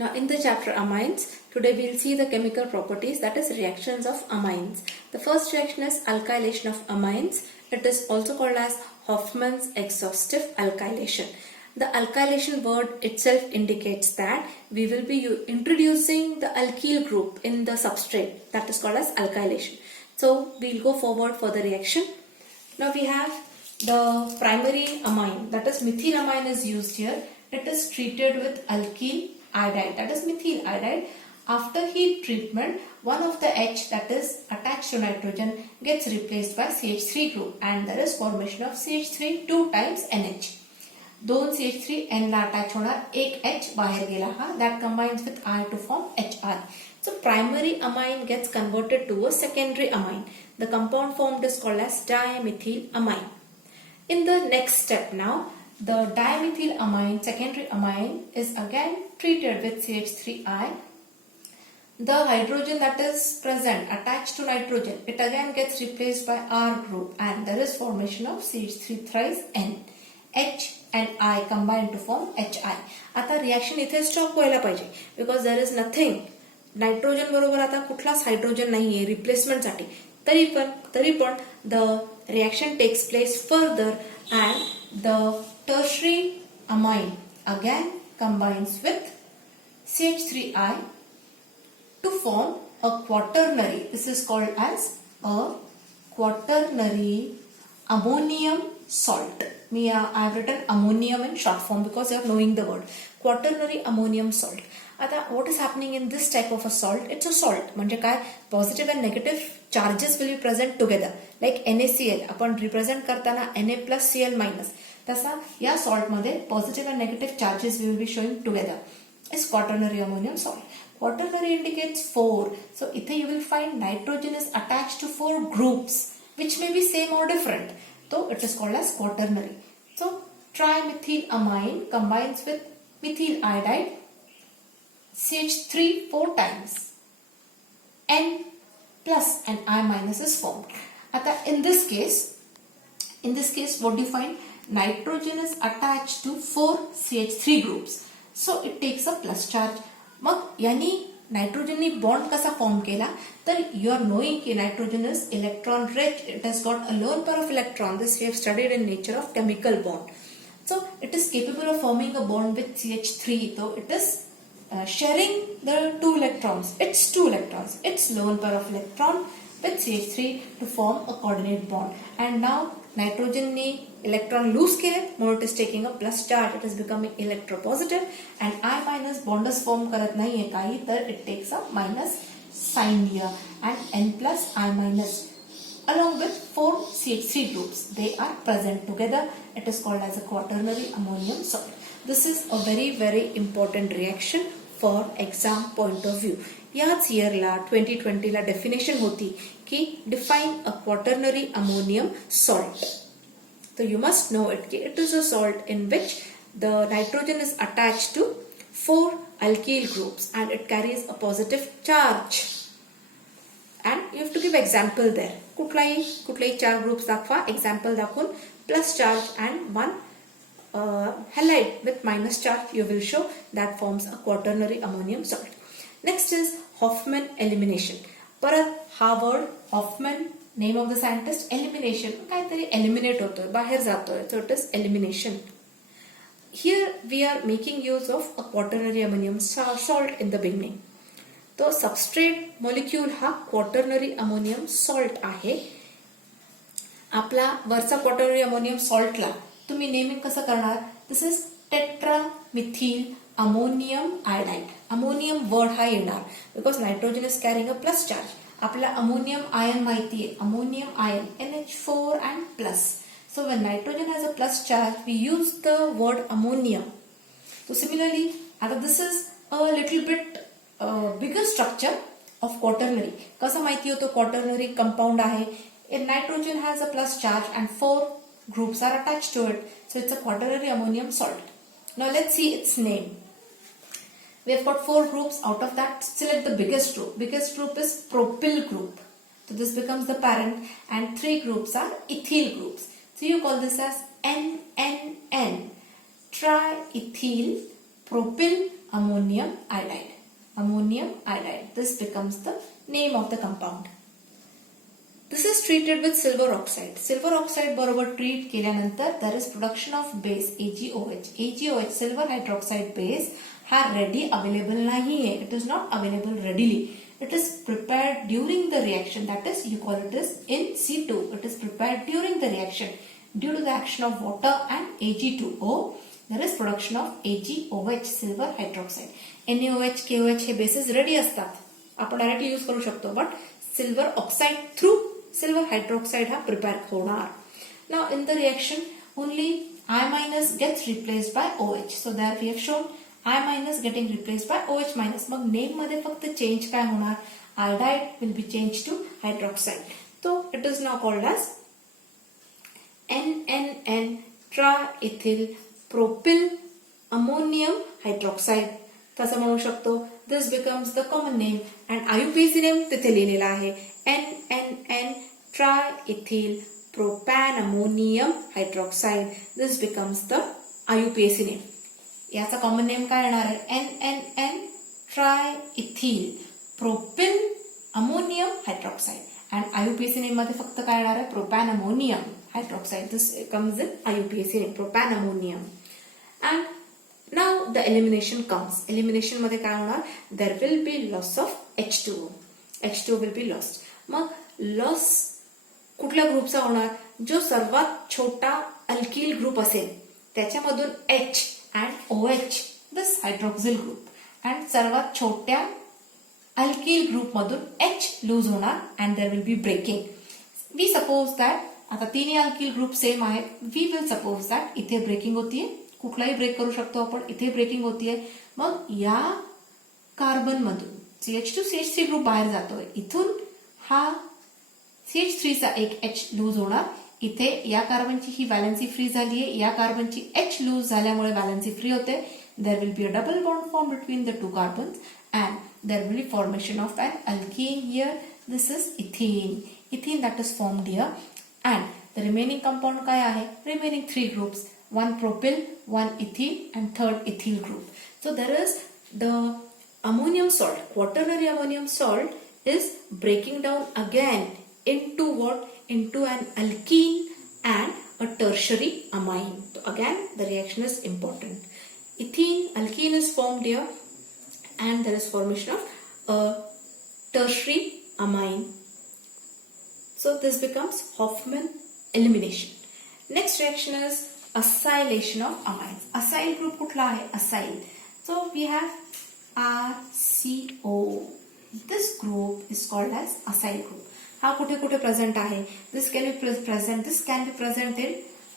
Now in the chapter amines, today we will see the chemical properties, that is reactions of amines. The first reaction is alkylation of amines. It is also called as Hofmann's exhaustive alkylation. The alkylation word itself indicates that we will be introducing the alkyl group in the substrate, that is called as alkylation. So we will go forward for the reaction. Now we have the primary amine, that is methylamine is used here. It is treated with alkyl iodide, that is methyl iodide. After heat treatment, one of the H that is attached to nitrogen gets replaced by CH3 group and there is formation of CH3 2 times NH. दोन CH3 N ला attach होणार, एक H बाहेर गेला हा, that combines with I to form HI. So primary amine gets converted to a secondary amine. The compound formed is called as dimethylamine. In the next step now, the dimethylamine, secondary amine, is again treated with CH3I. The hydrogen that is present attached to nitrogen, it again gets replaced by R group and there is formation of CH3 thrice N. H and I combine to form HI. आता reaction इथे stop व्हायला पाहिजे because there is nothing. Nitrogen बरोबर आता कुठलाच hydrogen नाहीये replacement साठी. तरी पण the reaction takes place further and the tertiary amine again combines with CH3I to form a quaternary. This is called as a quaternary ammonium salt. I have written ammonium in short form because you are knowing the word. Quaternary ammonium salt. आता what is happening in this type of a salt? It's a salt. म्हणजे काय? Positive and negative charges will be present together. Like NaCl. आपण represent करताना Na plus Cl minus. तसा या salt मध्ये positive and negative charges we will be showing together. Is quaternary ammonium salt. Quaternary indicates 4. So इथे you will find nitrogen is attached to 4 groups which may be same or different. So it is called as quaternary. So trimethylamine combines with methyl iodide, CH3 4 times, N plus and I minus is formed. In this case, what do you find? Nitrogen is attached to 4 CH3 groups. So it takes a plus charge. मग यानी नायट्रोजननी bond कसा form केला तर you are knowing की nitrogen is electron rich. It has got a lower pair of electron. This we have studied in nature of chemical bond. So it is capable of forming a bond with CH3. तो it is sharing the 2 electrons. It's 2 electrons. It's lone pair of electron with CH3 to form a coordinate bond. And now nitrogen ने electron lose केले, म्हणून it is taking a plus charge. It is becoming electropositive and I minus bond form करत नाहीये काही, तर it takes a minus sign here and N plus I minus along with 4 CH3 groups. They are present together. It is called as a quaternary ammonium salt. This is a very important reaction for exam point of view. याच इयरला 2020 ला definition होती की define a quaternary ammonium salt. So you must know it. It is a salt in which the nitrogen is attached to 4 alkyl groups and it carries a positive charge. And you have to give example there. कुठलाही 4 groups दाखवा, example दाखवून plus charge and 1 halide with minus charge you will show. That forms a quaternary ammonium salt. Next is Hofmann elimination. परत हा word Hofmann, name of the scientist, elimination, काहीतरी eliminate होतोय, बाहेर जातोय, so it is elimination. Here we are making use of a quaternary ammonium salt in the beginning. तो substrate molecule हा quaternary ammonium salt आहे. आपला वरचा quaternary ammonium salt ला तुम्ही नेमिंग कसं करणार? This is tetramethyl ammonium iodide. Ammonium word हा येणार because nitrogen is carrying a plus charge. आपल्याला अमोनियम आयन माहिती आहे. Ammonium ion NH4 and plus. So when nitrogen has a plus charge, we use the word ammonium. So similarly, this is a little bit bigger structure of quaternary. कसं माहिती होतं quaternary compound आहे. Nitrogen has a plus charge and 4 groups are attached to it. So it's a quaternary ammonium salt. Now let's see its name. We have got 4 groups. Out of that, select the biggest group. Biggest group is propyl group. So this becomes the parent and 3 groups are ethyl groups. So you call this as NNN. Triethyl propyl ammonium iodide. Ammonium iodide. This becomes the name of the compound. This is treated with silver oxide. Silver oxide बरोबर treat केल्यानंतर there is production of base AgOH. AgOH silver hydroxide base हा ready available नाही आहे. It is not available readily. It is prepared during the reaction. That is, you call it as in situ. It is prepared during the reaction. Due to the action of water and Ag2O, there is production of AgOH silver hydroxide. NaOH, KOH hey bases ready असतात. आपण directly use करू शकतो. But silver oxide through silver hydroxide हा prepare होणार. Now in the reaction only I minus gets replaced by OH. So there we have shown I minus getting replaced by OH minus. Mug name मध्ये फक्त change काय होणार? Iodide will be changed to hydroxide. So it is now called as NNN triethyl propyl ammonium hydroxide. तसं म्हणू शकतो. This becomes the common name and IUPAC name तिथे लिहिलेला आहे NNN triethyl propanammonium hydroxide. This becomes the IUPAC name. याचा common name काय येणार आहे? NNN triethyl propyl ammonium hydroxide. And IUPAC name मध्ये फक्त काय येणार आहे? propanammonium hydroxide. This comes in IUPAC name, propanammonium. And now the elimination comes. Elimination मध्ये काय होणार? There will be loss of H2O. H2O will be lost. Mug loss कुठल्या ग्रुपचा होणार? जो सर्वात छोटा अल्किल ग्रुप असेल त्याच्यामधून H and OH, this hydroxyl group, and सर्वात छोट्या अल्किल ग्रुप मधून H लूज होणार and there will be breaking. We suppose that आता तिन्ही अल्किल ग्रुप सेम आहेत. We will suppose that इथे ब्रेकिंग होतीये. कुठलाही ब्रेक करू शकतो आपण. इथे ब्रेकिंग होतीये. मग या कार्बन मधून CH2 CH3 ग्रुप बाहेर जातोय. इथून हा CH3 चा एक H लूज होणार. इथे या कार्बनची ही व्हॅलेन्सी फ्री झाली आहे. या कार्बनची H लूज झाल्यामुळे व्हॅलेन्सी फ्री होते. There will be a double bond formed between the two carbons and there will be formation of an alkene here. This is ethene. Ethene that is formed here. And the remaining compound काय आहे? Remaining three groups. One propyl, one ethene and third ethyl group. So there is the ammonium salt, quaternary ammonium salt is breaking down again into what? Into an alkene and a tertiary amine. So again the reaction is important. Ethene, alkene is formed here and there is formation of a tertiary amine. So this becomes Hofmann elimination. Next reaction is acylation of amines. Acyl group कुठला आहे? Acyl. So we have RCO. This group is called as acyl group. हा कुठे कुठे present आहे? This can be present in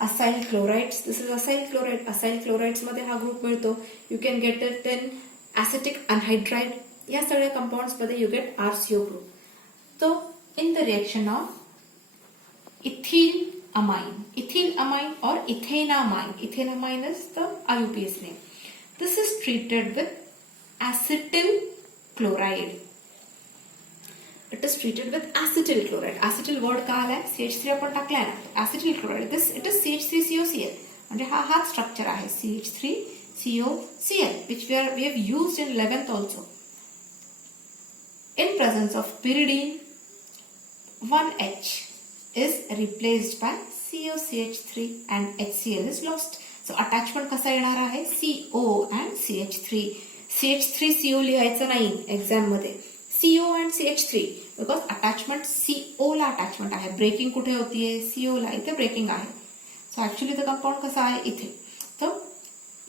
acyl chlorides. This is acyl chloride. Acyl chlorides मध्ये हा group मिळतो. You can get it in acetic anhydride. या सगळ्या compounds मध्ये you get RCO group. So in the reaction of ethyl amine or ethanamine. Ethanamine is the IUPAC name. This is treated with acetyl chloride. It is treated with acetyl chloride. Acetyl word का आलाय? CH3 आपण टाकलाय ना. Acetyl chloride. It is CH3COCl. म्हणजे हा structure आहे CH3COCl, which we have used in 11th also. In presence of pyridine, 1H is replaced by COCH3 and HCl is lost. So attachment कसा येणार आहे? CO and CH3. CH3CO लिहायचं नाही exam मध्ये. CO and CH3 because attachment CO ला attachment आहे. Breaking कुठे होतीये? CO ला. इथे ब्रेकिंग आहे. So actually the compound कसा आहे? इथे. So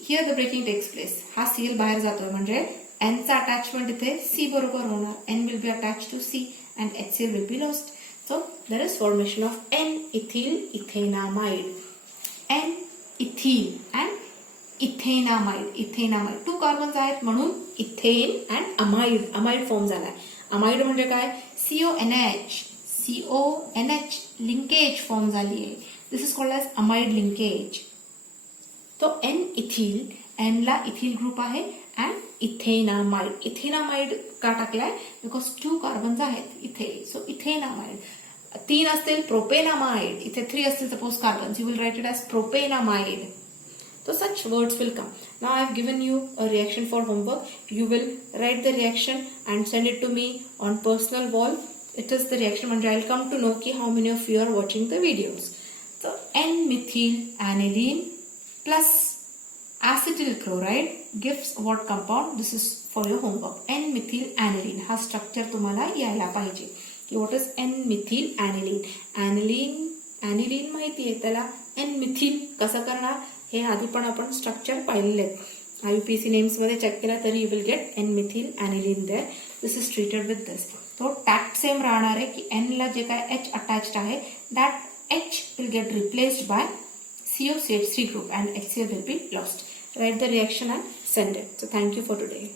here the breaking takes place. हा Cl बाहेर जातोय म्हणजे N चा attachment इथे C बरोबर होणार. N will be attached to C and HCl will be lost. So there is formation of N-ethyl ethanamide. N-ethyl and ethanamide. Two carbons आहेत म्हणून इथेन and amide form झालाय. amide म्हणजे काय? CONH linkage form झाली आहे. This is called as amide linkage. तो N-ethyl, N ला ethyl group आहे and ethanamide. ethanamide का टाकलाय? Because two carbons आहेत इथे. So ethanamide. 3 असतील प्रोपेनामाइड. इथे 3 असतील suppose carbons. You will write it as propanamide. So such words will come. Now I have given you a reaction for homework. You will write the reaction and send it to me on personal wall. It is the reaction and I'll come to know how many of you are watching the videos. So N-methyl aniline plus acetyl chloride gives what compound? This is for your homework. N-methyl aniline. हा structure तुम्हाला यायला पाहिजे. What is N-methyl aniline? aniline माहिती आहे त्याला N-methyl कसं करणार हे आधी पण आपण स्ट्रक्चर पाहिलेले आहेत. IUPAC नेम्स मध्ये चेक केला तरी you will get N-methyl aniline there. This is treated with this. तो टॅक्ट सेम राहणार आहे की N ला जे काय H अटॅच्ड आहे that H will get replaced by COCH3 group and HCl will be lost. Write the reaction and send it. So thank you for today.